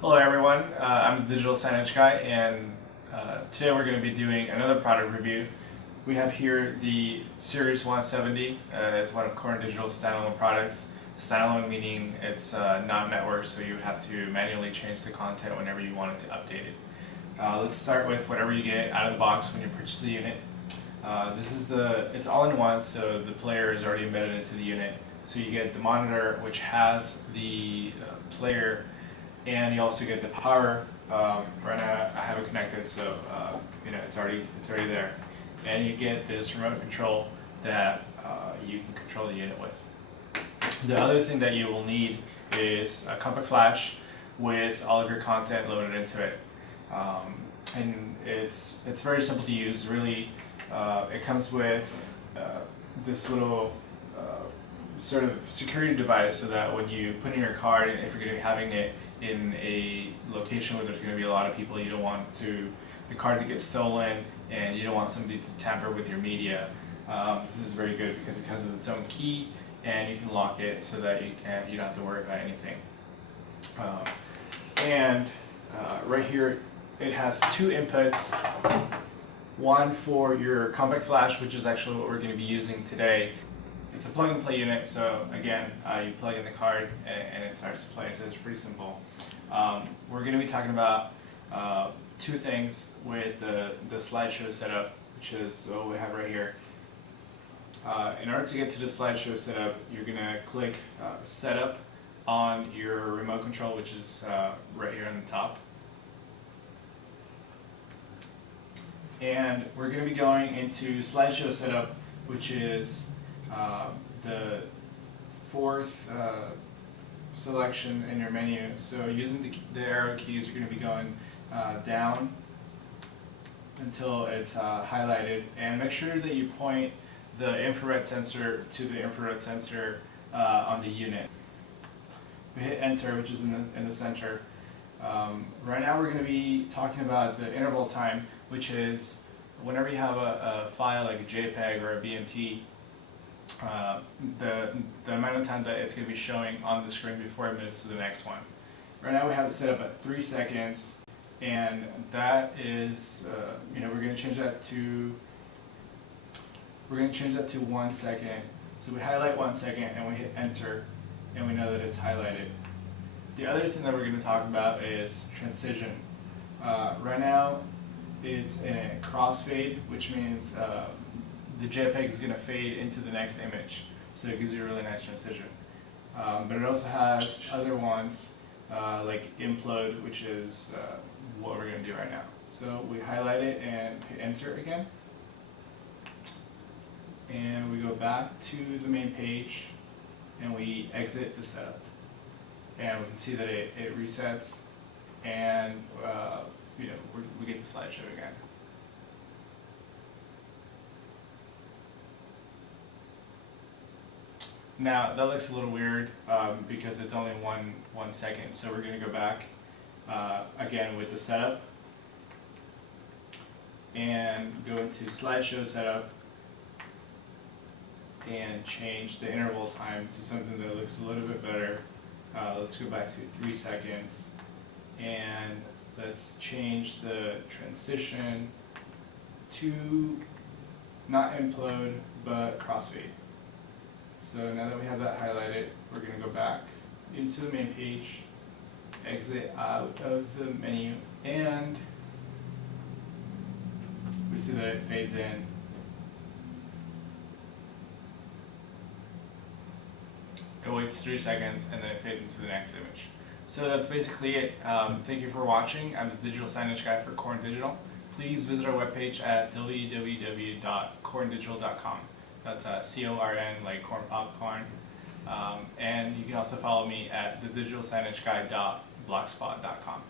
Hello everyone, I'm the Digital Signage Guy, and today we're going to be doing another product review. We have here the Ceres-170. It's one of CornDigital's standalone products. Standalone meaning it's not networked, so you would have to manually change the content whenever you wanted to update it. Let's start with whatever you get out of the box when you purchase the unit. It's all-in-one, so the player is already embedded into the unit. So you get the monitor, which has the player, and you also get the power. Right now I have it connected, so it's already there. And you get this remote control that you can control the unit with. The other thing that you will need is a compact flash with all of your content loaded into it. And it's very simple to use. Really, it comes with this little sort of security device, so that when you put in your card, and if you're going to be having it in a location where there's going to be a lot of people, you don't want the card to get stolen, and you don't want somebody to tamper with your media. This is very good because it comes with its own key, and you can lock it so that you don't have to worry about anything. Right here, it has two inputs. One for your compact flash, which is actually what we're going to be using today. It's a plug-and-play unit, so again, you plug in the card and it starts to play, so it's pretty simple. We're going to be talking about two things with the slideshow setup, which is what we have right here. In order to get to the slideshow setup, you're going to click Setup on your remote control, which is right here on the top. And we're going to be going into slideshow setup, which is the fourth selection in your menu. So using the arrow keys, you're going to be going down until it's highlighted, and make sure that you point the infrared sensor to the infrared sensor on the unit. We hit enter, which is in the center. Right now we're going to be talking about the interval time, which is whenever you have a file like a JPEG or a BMT, the amount of time that it's going to be showing on the screen before it moves to the next one. Right now we have it set up at 3 seconds, and that is, we're going to change that to 1 second. So we highlight 1 second and we hit enter, and we know that it's highlighted. The other thing that we're going to talk about is transition. Right now it's in a crossfade, which means the JPEG is going to fade into the next image, so it gives you a really nice transition. But it also has other ones like implode, which is what we're going to do right now. So we highlight it and hit enter again, and we go back to the main page and we exit the setup, and we can see that it resets, and we get the slideshow again. Now that looks a little weird because it's only one second, so we're going to go back again with the setup and go into slideshow setup and change the interval time to something that looks a little bit better. Let's go back to 3 seconds, and let's change the transition to not implode but crossfade. So now that we have that highlighted, we're going to go back into the main page, exit out of the menu, and we see that it fades in. It waits 3 seconds, and then it fades into the next image. So that's basically it. Thank you for watching. I'm the Digital Signage Guy for CornDigital. Please visit our webpage at www.corndigital.com. That's C-O-R-N, like corn popcorn. And you can also follow me at thedigitalsignageguy.blogspot.com.